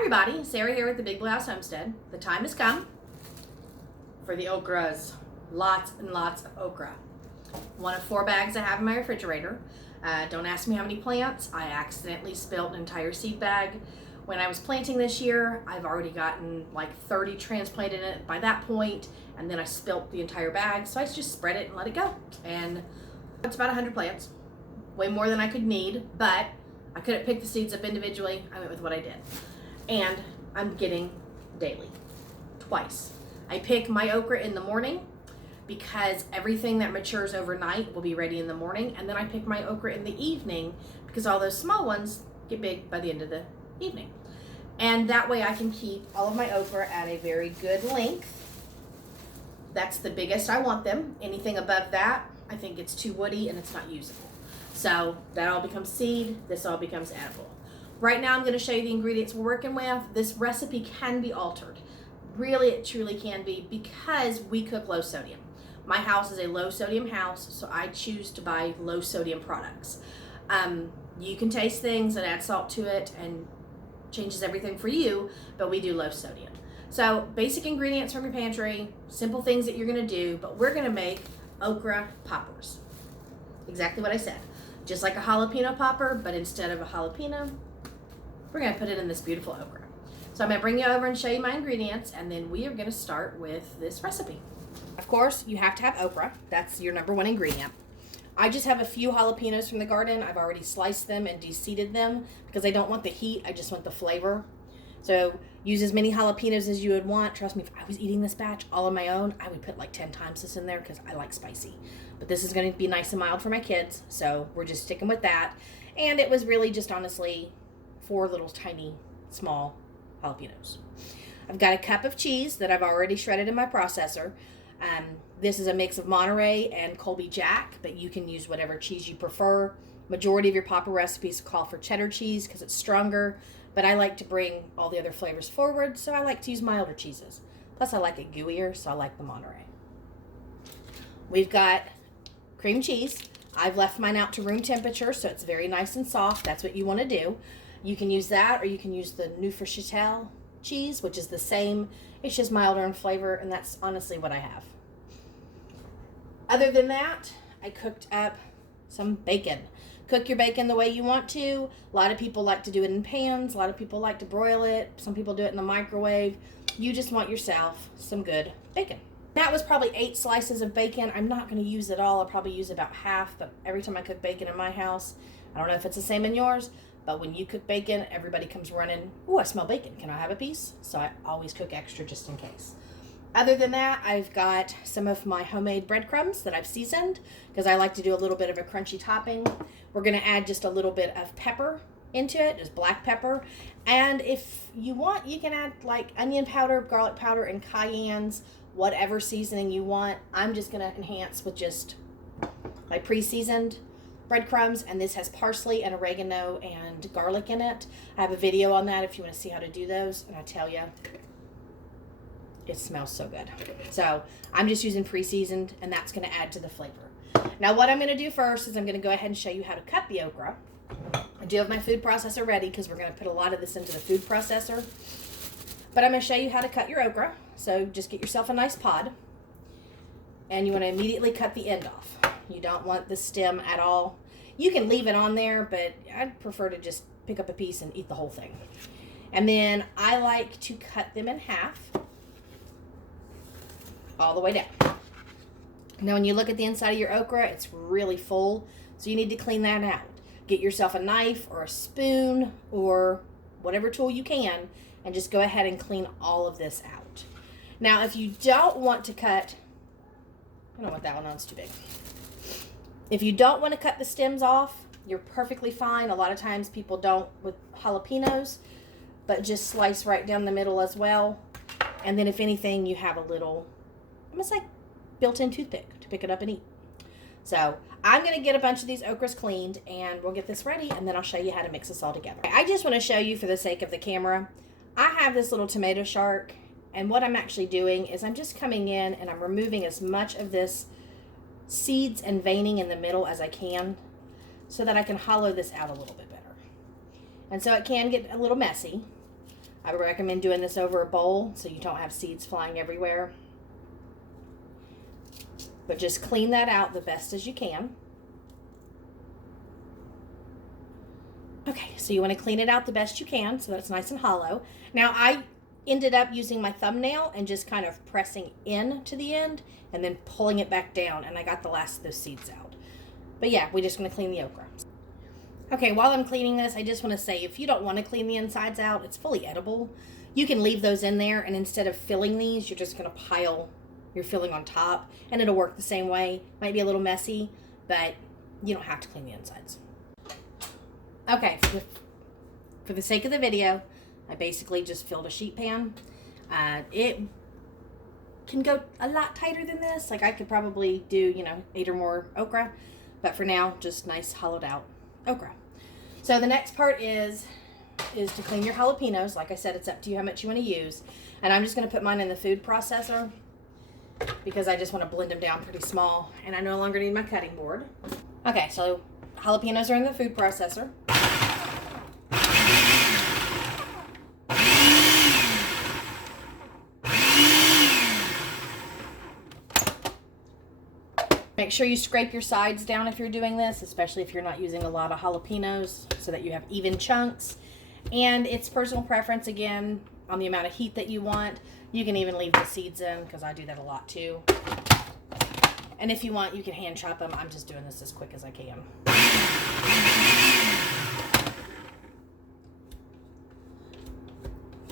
everybody, Sarah here with the Big Blue House Homestead. The time has come for the okras. Lots and lots of okra. One of 4 bags I have in my refrigerator. Don't ask me how many plants. I accidentally spilled an entire seed bag. When I was planting this year, I've already gotten like 30 transplanted in it by that point, and then I spilt the entire bag, so I just spread it and let it go. And it's about 100 plants, way more than I could need, but I couldn't pick the seeds up individually. I went with what I did. And I'm getting daily, twice. I pick my okra in the morning because everything that matures overnight will be ready in the morning, and then I pick my okra in the evening because all those small ones get big by the end of the evening. And that way I can keep all of my okra at a very good length. That's the biggest I want them. Anything above that, I think it's too woody and it's not usable. So that all becomes seed, this all becomes edible. Right now I'm going to show you the ingredients we're working with. This recipe can be altered. Really, it truly can be, because we cook low sodium. My house is a low sodium house, so I choose to buy low sodium products. You can taste things and add salt to it and changes everything for you, but we do low sodium. So basic ingredients from your pantry, simple things that you're going to do, but we're going to make okra poppers. Exactly what I said. Just like a jalapeno popper, but instead of a jalapeno, we're going to put it in this beautiful okra. So I'm going to bring you over and show you my ingredients, and then we are going to start with this recipe. Of course, you have to have okra. That's your number 1 ingredient. I just have a few jalapenos from the garden. I've already sliced them and de-seeded them because I don't want the heat. I just want the flavor. So use as many jalapenos as you would want. Trust me, if I was eating this batch all on my own, I would put like 10 times this in there because I like spicy. But this is going to be nice and mild for my kids, so we're just sticking with that. And it was really just honestly 4 little tiny small jalapenos. I've got a cup of cheese that I've already shredded in my processor. This is a mix of Monterey and Colby Jack, but you can use whatever cheese you prefer. Majority of your popper recipes call for cheddar cheese because it's stronger, but I like to bring all the other flavors forward, so I like to use milder cheeses. Plus I like it gooier, so I like the Monterey. We've got cream cheese. I've left mine out to room temperature, so it's very nice and soft. That's what you want to do. You can use that, or you can use the Neufchâtel cheese, which is the same. It's just milder in flavor, and that's honestly what I have. Other than that, I cooked up some bacon. Cook your bacon the way you want to. A lot of people like to do it in pans. A lot of people like to broil it. Some people do it in the microwave. You just want yourself some good bacon. That was probably 8 slices of bacon. I'm not going to use it all. I'll probably use about half, but every time I cook bacon in my house, I don't know if it's the same in yours, but when you cook bacon, everybody comes running, "Ooh, I smell bacon. Can I have a piece?" So I always cook extra just in case. Other than that, I've got some of my homemade breadcrumbs that I've seasoned because I like to do a little bit of a crunchy topping. We're going to add just a little bit of pepper into it, just black pepper. And if you want, you can add like onion powder, garlic powder, and cayennes, whatever seasoning you want. I'm just going to enhance with just my pre-seasoned breadcrumbs, and this has parsley and oregano and garlic in it. I have a video on that if you want to see how to do those, and I tell you, it smells so good. So I'm just using pre-seasoned, and that's going to add to the flavor. Now what I'm going to do first is I'm going to go ahead and show you how to cut the okra. I do have my food processor ready because we're going to put a lot of this into the food processor. But I'm going to show you how to cut your okra. So just get yourself a nice pod, and you want to immediately cut the end off. You don't want the stem at all. You can leave it on there, but I'd prefer to just pick up a piece and eat the whole thing. And then I like to cut them in half all the way down. Now when you look at the inside of your okra, it's really full, so you need to clean that out. Get yourself a knife or a spoon or whatever tool you can, and just go ahead and clean all of this out. Now if you don't want to cut, I don't want that one on, it's too big. If you don't want to cut the stems off, you're perfectly fine. A lot of times people don't with jalapenos, but just slice right down the middle as well. And then if anything, you have a little, almost like built-in toothpick to pick it up and eat. So I'm going to get a bunch of these okras cleaned, and we'll get this ready, and then I'll show you how to mix this all together. I just want to show you for the sake of the camera, I have this little tomato shark, and what I'm actually doing is I'm just coming in and I'm removing as much of this seeds and veining in the middle as I can so that I can hollow this out a little bit better. And so it can get a little messy, I would recommend doing this over a bowl so you don't have seeds flying everywhere. But just clean that out the best as you can. Okay, so you want to clean it out the best you can so that it's nice and hollow. Now I ended up using my thumbnail and just kind of pressing in to the end and then pulling it back down, and I got the last of those seeds out. But yeah, we're just going to clean the okra. Okay, while I'm cleaning this, I just want to say if you don't want to clean the insides out, it's fully edible. You can leave those in there, and instead of filling these, you're just going to pile your filling on top, and it'll work the same way. Might be a little messy, but you don't have to clean the insides. Okay, for the sake of the video, I basically just filled a sheet pan. It can go a lot tighter than this. Like I could probably do, 8 or more okra, but for now, just nice hollowed out okra. So the next part is to clean your jalapenos. Like I said, it's up to you how much you want to use. And I'm just going to put mine in the food processor because I just want to blend them down pretty small, and I no longer need my cutting board. Okay, so jalapenos are in the food processor. Make sure you scrape your sides down if you're doing this, especially if you're not using a lot of jalapenos, so that you have even chunks. And it's personal preference again on the amount of heat that you want. You can even leave the seeds in because I do that a lot too. And if you want, you can hand chop them. I'm just doing this as quick as I can.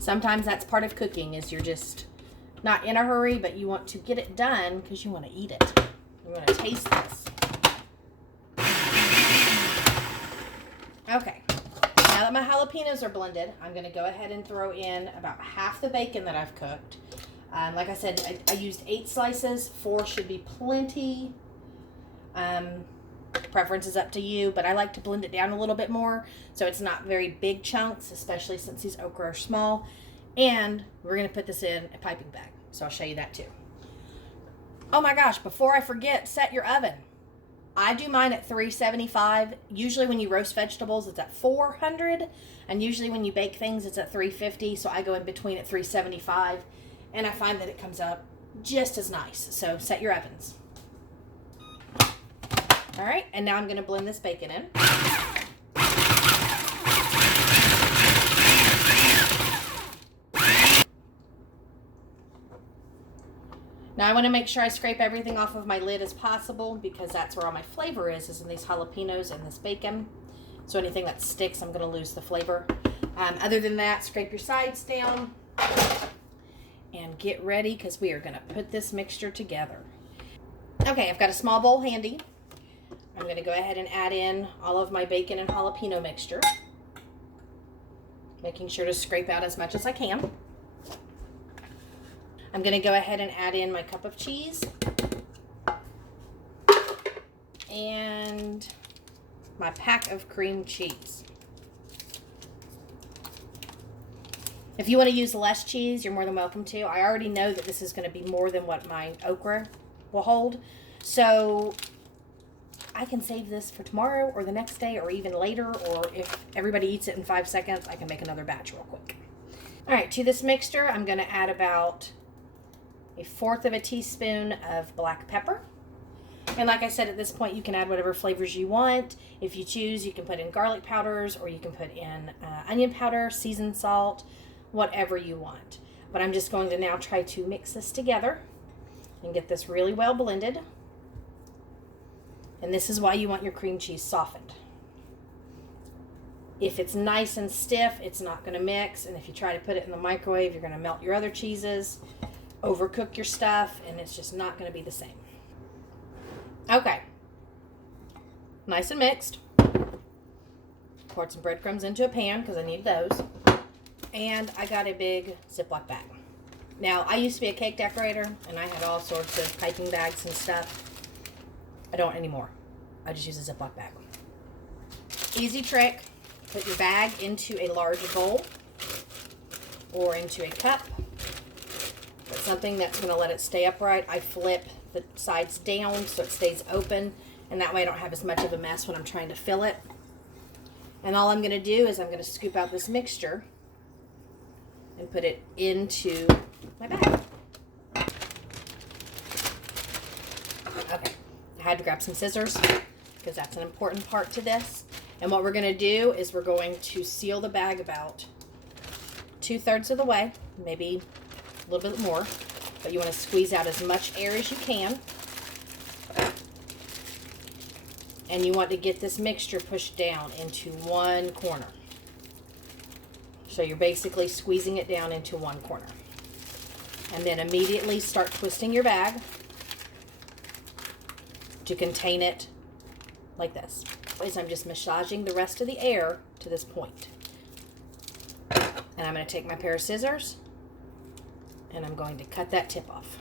Sometimes that's part of cooking, is you're just not in a hurry, but you want to get it done because you want to eat it. You want to taste this. Okay, now that my jalapenos are blended, I'm going to go ahead and throw in about half the bacon that I've cooked. Like I said, I used 8 slices. 4 should be plenty. Preference is up to you, but I like to blend it down a little bit more so it's not very big chunks, especially since these okra are small. And we're going to put this in a piping bag, so I'll show you that too. Oh my gosh, before I forget, set your oven. I do mine at 375. Usually when you roast vegetables, it's at 400. And usually when you bake things, it's at 350. So I go in between at 375. And I find that it comes out just as nice. So set your ovens. All right, and now I'm going to blend this bacon in. Now I want to make sure I scrape everything off of my lid as possible because that's where all my flavor is in these jalapenos and this bacon. So anything that sticks, I'm going to lose the flavor. Other than that, scrape your sides down and get ready because we are going to put this mixture together. Okay, I've got a small bowl handy. I'm going to go ahead and add in all of my bacon and jalapeno mixture, making sure to scrape out as much as I can. I'm going to go ahead and add in my cup of cheese and my pack of cream cheese. If you want to use less cheese, you're more than welcome to. I already know that this is going to be more than what my okra will hold, so I can save this for tomorrow or the next day or even later, or if everybody eats it in 5 seconds, I can make another batch real quick. All right, to this mixture, I'm going to add about 1/4 of a teaspoon of black pepper. And like I said, at this point, you can add whatever flavors you want. If you choose, you can put in garlic powders, or you can put in onion powder, seasoned salt, whatever you want. But I'm just going to now try to mix this together and get this really well blended. And this is why you want your cream cheese softened. If it's nice and stiff, it's not going to mix. And if you try to put it in the microwave, you're going to melt your other cheeses, overcook your stuff, and it's just not going to be the same. Okay. Nice and mixed. Poured some breadcrumbs into a pan because I need those. And I got a big Ziploc bag. Now, I used to be a cake decorator, and I had all sorts of piping bags and stuff. I don't anymore. I just use a Ziploc bag. Easy trick. Put your bag into a large bowl or into a cup. Put something that's going to let it stay upright. I flip the sides down so it stays open, and that way I don't have as much of a mess when I'm trying to fill it. And all I'm going to do is I'm going to scoop out this mixture and put it into my bag. Okay, I had to grab some scissors because that's an important part to this. And what we're going to do is we're going to seal the bag about 2/3 of the way, maybe a little bit more, but you want to squeeze out as much air as you can. And you want to get this mixture pushed down into one corner. So you're basically squeezing it down into one corner. And then immediately start twisting your bag to contain it like this. As I'm just massaging the rest of the air to this point. And I'm going to take my pair of scissors and I'm going to cut that tip off.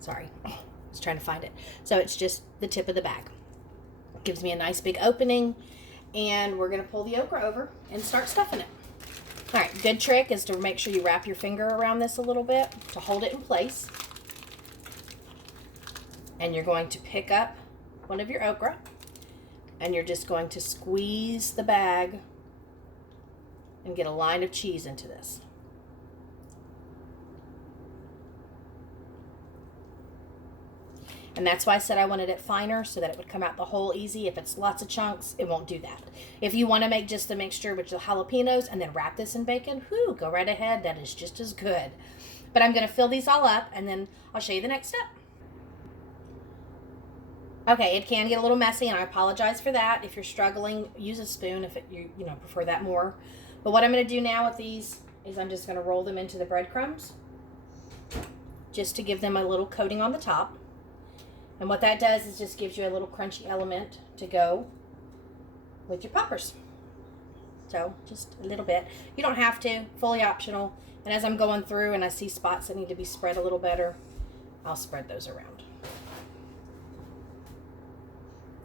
Sorry, I was trying to find it. So it's just the tip of the bag. Gives me a nice big opening, and we're going to pull the okra over and start stuffing it. All right, good trick is to make sure you wrap your finger around this a little bit to hold it in place. And you're going to pick up one of your okra and you're just going to squeeze the bag and get a line of cheese into this. And that's why I said I wanted it finer so that it would come out the whole easy. If it's lots of chunks, it won't do that. If you want to make just the mixture with the jalapenos and then wrap this in bacon, whoo, go right ahead. That is just as good. But I'm going to fill these all up and then I'll show you the next step. Okay, it can get a little messy and I apologize for that. If you're struggling, use a spoon if you prefer that more. But what I'm going to do now with these is I'm just going to roll them into the breadcrumbs just to give them a little coating on the top. And what that does is just gives you a little crunchy element to go with your poppers. So just a little bit. You don't have to, fully optional. And as I'm going through and I see spots that need to be spread a little better, I'll spread those around.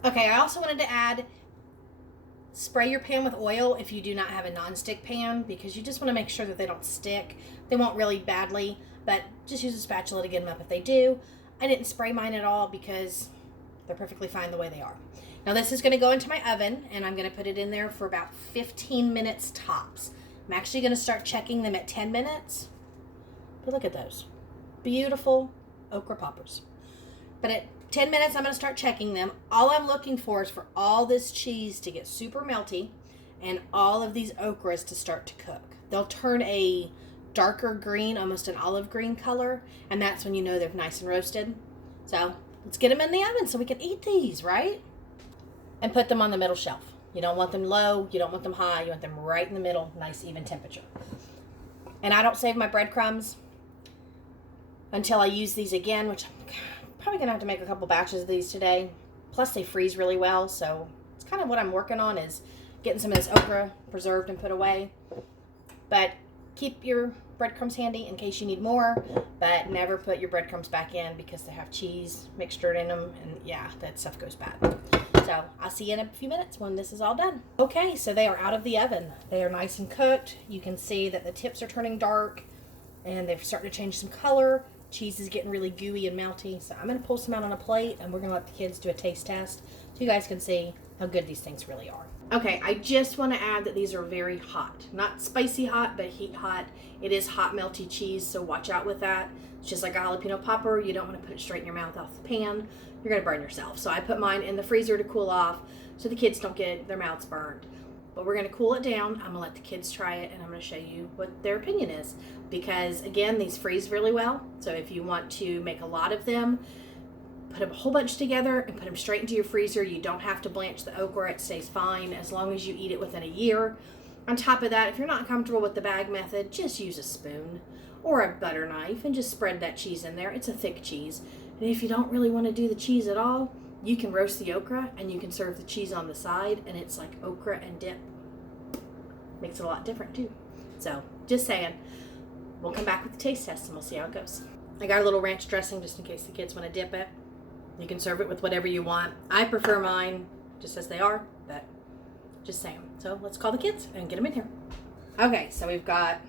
Okay, I also wanted to add, spray your pan with oil if you do not have a non-stick pan, because you just want to make sure that they don't stick. They won't really badly, but just use a spatula to get them up if they do. I didn't spray mine at all because they're perfectly fine the way they are. Now this is going to go into my oven and I'm going to put it in there for about 15 minutes tops. I'm actually going to start checking them at 10 minutes. But look at those. Beautiful okra poppers. But at 10 minutes I'm going to start checking them. All I'm looking for is for all this cheese to get super melty and all of these okras to start to cook. They'll turn a darker green, almost an olive green color, and that's when you know they're nice and roasted. So let's get them in the oven so we can eat these, right? And put them on the middle shelf. You don't want them low, you don't want them high, you want them right in the middle, nice even temperature. And I don't save my breadcrumbs until I use these again, which I'm probably gonna have to make a couple batches of these today. Plus they freeze really well, so it's kind of what I'm working on, is getting some of this okra preserved and put away. But keep your breadcrumbs handy in case you need more, but never put your breadcrumbs back in because they have cheese mixtured in them, and yeah, that stuff goes bad. So I'll see you in a few minutes when this is all done. Okay, so they are out of the oven. They are nice and cooked. You can see that the tips are turning dark and they're starting to change some color. Cheese is getting really gooey and melty. So I'm going to pull some out on a plate and we're going to let the kids do a taste test so you guys can see how good these things really are. Okay, I just want to add that these are very hot. Not spicy hot, but heat hot. It is hot, melty cheese, so watch out with that. It's just like a jalapeno popper. You don't want to put it straight in your mouth off the pan. You're going to burn yourself. So I put mine in the freezer to cool off so the kids don't get their mouths burned. But we're going to cool it down. I'm going to let the kids try it, and I'm going to show you what their opinion is. Because, again, these freeze really well. So if you want to make a lot of them, put a whole bunch together and put them straight into your freezer. You don't have to blanch the okra. It stays fine as long as you eat it within a year. On top of that, if you're not comfortable with the bag method, just use a spoon or a butter knife and just spread that cheese in there. It's a thick cheese. And if you don't really want to do the cheese at all, you can roast the okra and you can serve the cheese on the side, and it's like okra and dip. Makes it a lot different too. So just saying, we'll come back with the taste test and we'll see how it goes. I got a little ranch dressing just in case the kids want to dip it. You can serve it with whatever you want. I prefer mine just as they are, but just saying. So let's call the kids and get them in here. Okay, so we've got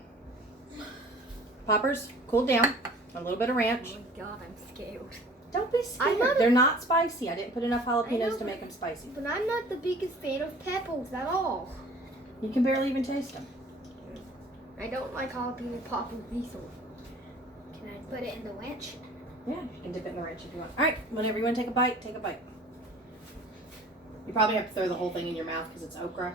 poppers cooled down, a little bit of ranch. Oh my god, I'm scared. Don't be scared. They're not spicy. I didn't put enough jalapenos to make them spicy. But I'm not the biggest fan of peppers at all. You can barely even taste them. I don't like jalapeno pop with diesel. Can I put it in the ranch? Yeah, you can dip it in the ranch if you want. All right, whenever you want to take a bite, take a bite. You probably have to throw the whole thing in your mouth because it's okra.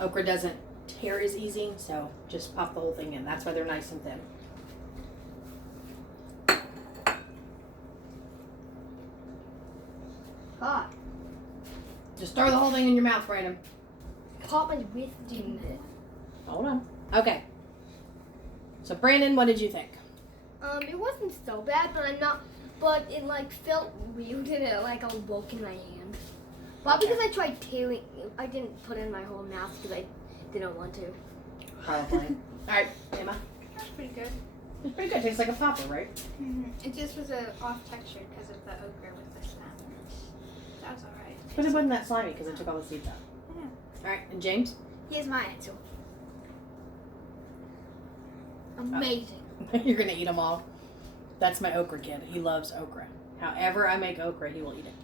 Okra doesn't tear as easy, so just pop the whole thing in. That's why they're nice and thin. Hot. Just throw the whole thing in your mouth, Brandon. Pop is with it. Hold on. Okay. So Brandon, what did you think? It wasn't so bad, but it like felt weird and it like awoke in my hand. Probably because I tried tearing, I didn't put it in my whole mouth because I didn't want to. Probably. All right, Emma. That's pretty good. It's pretty good. Tastes like a popper, right? It just was a off texture because of the okra with the snap. That was alright. But it wasn't that slimy because it took all the seeds out. Yeah. All right, and James? Here's my answer. Amazing. You're gonna eat them all. That's my okra kid. He loves okra. However I make okra, he will eat it.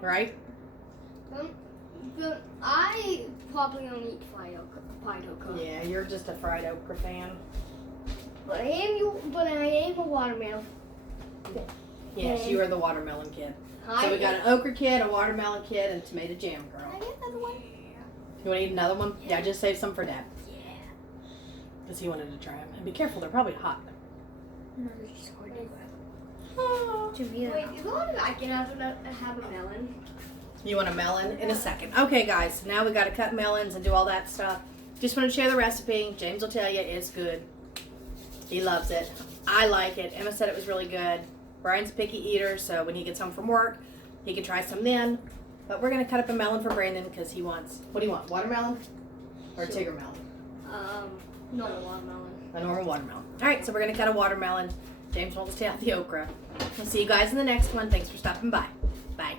Right? But I probably only eat fried okra. Yeah, you're just a fried okra fan. But I am a watermelon. Yes, you are the watermelon kid. Hi. So we got an okra kid, a watermelon kid, and a tomato jam Can I girl. get another one? You want to eat another one? Yeah, just save some for Dad. Yeah. Because he wanted to try them. And be careful, they're probably hot. No, they're just hard to grab. To be Wait, is what I can have a melon? You want a melon in a second. Okay, guys, so now we got to cut melons and do all that stuff. Just want to share the recipe. James will tell you it's good. He loves it. I like it. Emma said it was really good. Brian's a picky eater, so when he gets home from work, he can try some then. But we're going to cut up a melon for Brandon because he wants, what do you want, watermelon or Sure. Tigger melon? Normal watermelon. A normal watermelon. All right, so we're going to cut a watermelon. James wants to stay out the okra. We'll see you guys in the next one. Thanks for stopping by. Bye.